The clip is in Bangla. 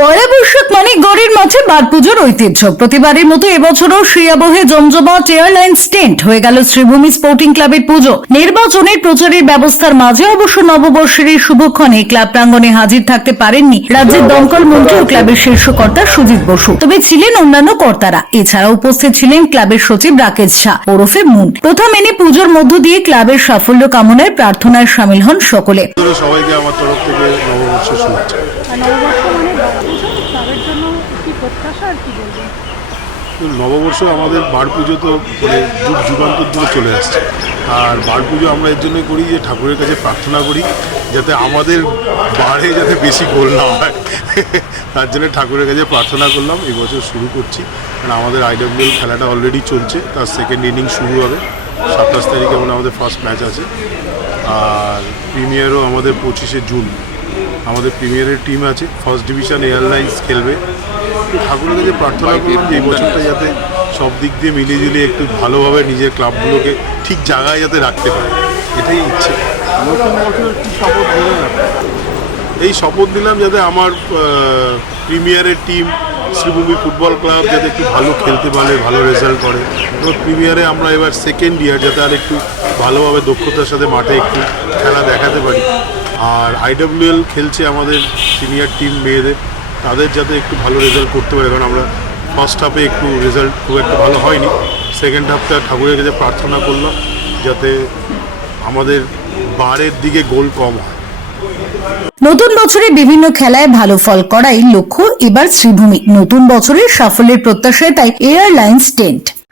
পয়লা বৈশাখ মানে গড়ের মাঠে বার পুজোর ঐতিহ্য। প্রতিবারের মতো এবছরও শ্রীয়াবহে জমজমাট এয়ারলাইন্স টেন্ট হয়ে গেল শ্রীভূমি স্পোর্টিং ক্লাবের পুজো। নির্বাচনের প্রচারের ব্যবস্থার মাঝে অবশ্য নববর্ষের এই শুভক্ষণে ক্লাব প্রাঙ্গণে হাজির থাকতে পারেননি রাজ্যের দমকল মন্ত্রী ও ক্লাবের শীর্ষ কর্তা সুজিত বসু, তবে ছিলেন অন্যান্য কর্তারা। এছাড়া উপস্থিত ছিলেন ক্লাবের সচিব রাকেশ ঝা ওরফে মুন। প্রথা মেনে পুজোর মধ্য দিয়ে ক্লাবের সাফল্য কামনায় প্রার্থনায় সামিল হন সকলে। সবাইকে আমার তরফ থেকে নববর্ষের শুভেচ্ছা। নববর্ষ আমাদের বার পুজো তো মানে যুগ যুগান্তর ধরে চলে আসছে, আর বার পুজো আমরা এর জন্যই করি যে ঠাকুরের কাছে প্রার্থনা করি যাতে আমাদের বাড়ে যাতে বেশি গোল না হয়। তার জন্য ঠাকুরের কাছে প্রার্থনা করলাম। এই বছর শুরু করছি, কারণ আমাদের IWL খেলাটা অলরেডি চলছে, তার সেকেন্ড ইনিংস শুরু হবে 27 তারিখে, মানে আমাদের ফার্স্ট ম্যাচ আছে। আর প্রিমিয়ারও আমাদের 25শে জুন আমাদের প্রিমিয়ারের টিম আছে। ফার্স্ট ডিভিশন এয়ারলাইন্স খেলবে। ঠাকুরের কাছে প্রার্থনা করলাম যে এই বছরটা যাতে সব দিক দিয়ে মিলিয়ে ঝুলিয়ে একটু ভালোভাবে নিজের ক্লাবগুলোকে ঠিক জায়গায় যাতে রাখতে পারে, এটাই ইচ্ছে। নতুন বছর কি শপথ দিলেন? এই শপথ দিলাম যাতে আমার প্রিমিয়ারের টিম শ্রীভূমি ফুটবল ক্লাব যাতে একটু ভালো খেলতে পারে, ভালো রেজাল্ট করে। তো প্রিমিয়ারে আমরা এবার সেকেন্ড ইয়ার যাতে আর একটু ভালোভাবে দক্ষতার সাথে মাঠে একটু খেলা দেখাতে পারি। আর IWL খেলছে আমাদের সিনিয়র টিম মেয়েদের, তাদের যাতে একটু ভালো রেজাল্ট করতে পারে, কারণ আমরা ফার্স্ট হাফে একটু রেজাল্ট খুব একটা ভালো হয়নি। সেকেন্ড হাফটা ঠাকুরের কাছে প্রার্থনা করলাম যাতে আমাদের বারের দিকে গোল কম হয়। নতুন বছরে বিভিন্ন খেলায় ভালো ফল করাই লক্ষ্য এবার শ্রীভূমি। নতুন বছরের সাফল্যের প্রত্যাশায় তাই এয়ারলাইন্স টেন্ট।